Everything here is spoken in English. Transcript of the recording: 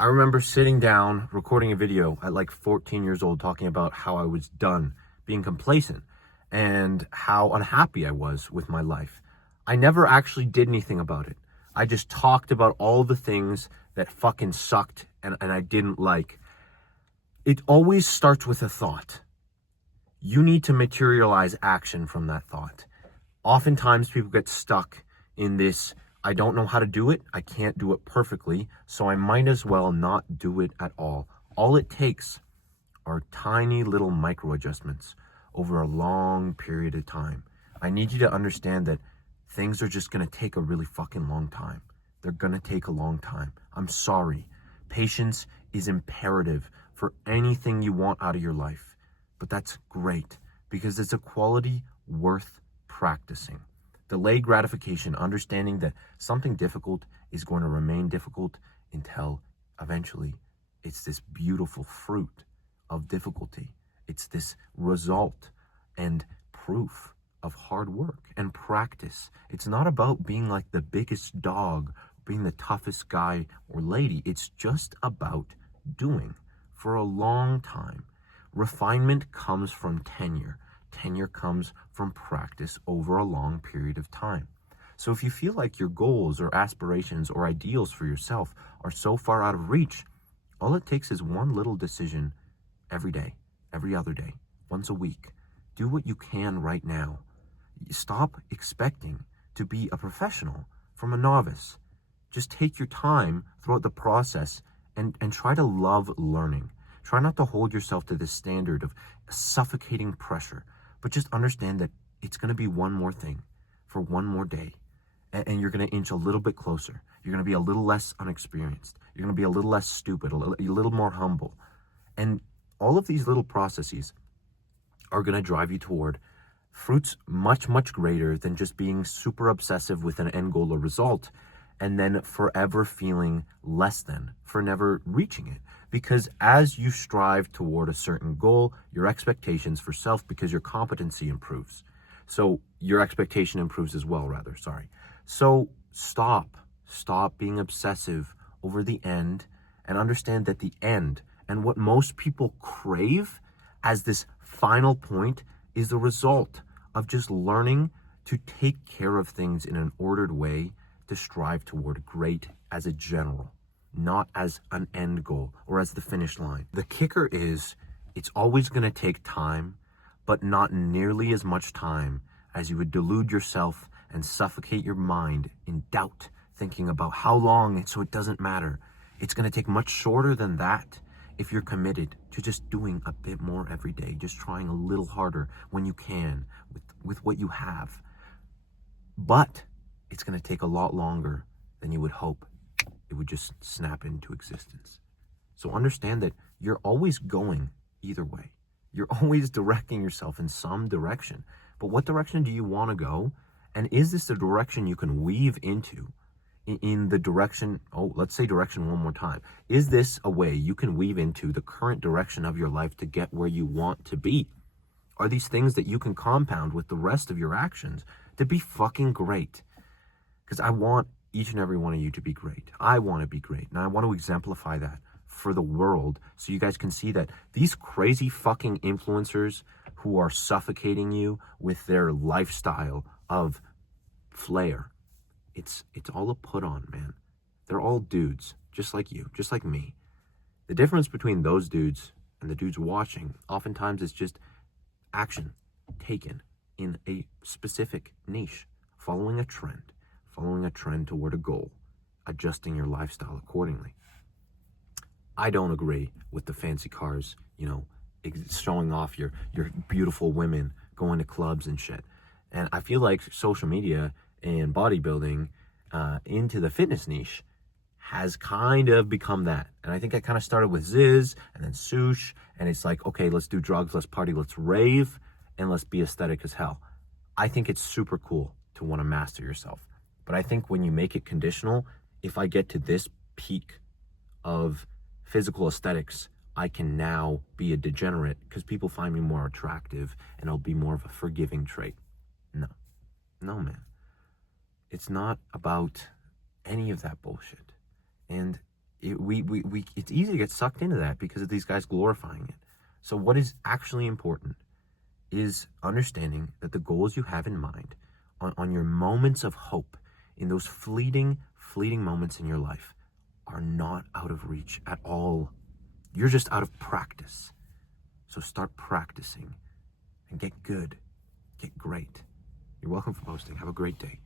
I remember sitting down, recording a video at like 14 years old, talking about how I was done, being complacent, and how unhappy I was with my life. I never actually did anything about it. I just talked about all the things that fucking sucked and I didn't like. It always starts with a thought. You need to materialize action from that thought. Oftentimes people get stuck in this, I don't know how to do it, I can't do it perfectly, so I might as well not do it at all. All it takes are tiny little micro adjustments over a long period of time. I need you to understand that things are just gonna take a really fucking long time. They're gonna take a long time. I'm sorry. Patience is imperative for anything you want out of your life. But that's great because it's a quality worth practicing. Delayed gratification, understanding that something difficult is going to remain difficult until eventually it's this beautiful fruit of difficulty. It's this result and proof of hard work and practice. It's not about being like the biggest dog, being the toughest guy or lady. It's just about doing for a long time. Refinement comes from tenure. Tenure comes from practice over a long period of time. So if you feel like your goals or aspirations or ideals for yourself are so far out of reach, all it takes is one little decision every day, every other day, once a week. Do what you can right now. Stop expecting to be a professional from a novice. Just take your time throughout the process and try to love learning. Try not to hold yourself to this standard of suffocating pressure, but just understand that it's going to be one more thing for one more day. And you're going to inch a little bit closer. You're going to be a little less unexperienced. You're going to be a little less stupid, a little more humble. And all of these little processes are going to drive you toward fruits much, much greater than just being super obsessive with an end goal or result and then forever feeling less than for never reaching it. Because as you strive toward a certain goal, your expectations for self, because your competency improves. So your expectation improves as well, rather, sorry. So stop being obsessive over the end and understand that the end and what most people crave as this final point is the result of just learning to take care of things in an ordered way to strive toward great as a general, not as an end goal or as the finish line. The kicker is it's always going to take time, but not nearly as much time as you would delude yourself and suffocate your mind in doubt, thinking about how long so it doesn't matter. It's going to take much shorter than that if you're committed to just doing a bit more every day, just trying a little harder when you can with what you have. But it's going to take a lot longer than you would hope it would just snap into existence. So understand that you're always going either way. You're always directing yourself in some direction. But what direction do you want to go? And is this the direction you can weave into in the direction, let's say direction one more time. Is this a way you can weave into the current direction of your life to get where you want to be? Are these things that you can compound with the rest of your actions to be fucking great? Because I want each and every one of you to be great. I want to be great. And I want to exemplify that for the world so you guys can see that these crazy fucking influencers who are suffocating you with their lifestyle of flair, it's all a put on, man. They're all dudes, just like you, just like me. The difference between those dudes and the dudes watching oftentimes is just action taken in a specific niche, following a trend toward a goal, adjusting your lifestyle accordingly. I don't agree with the fancy cars, showing off your beautiful women, going to clubs and shit. And I feel like social media and bodybuilding into the fitness niche has kind of become that. And I think I kind of started with Ziz and then Sush, and it's like, okay, let's do drugs, let's party, let's rave, and let's be aesthetic as hell. I think it's super cool to want to master yourself. But I think when you make it conditional, if I get to this peak of physical aesthetics, I can now be a degenerate because people find me more attractive and I'll be more of a forgiving trait. No, man. It's not about any of that bullshit. And it's easy to get sucked into that because of these guys glorifying it. So what is actually important is understanding that the goals you have in mind on your moments of hope, in those fleeting moments in your life, are not out of reach at all. You're just out of practice. So start practicing and get good, get great. You're welcome for posting. Have a great day.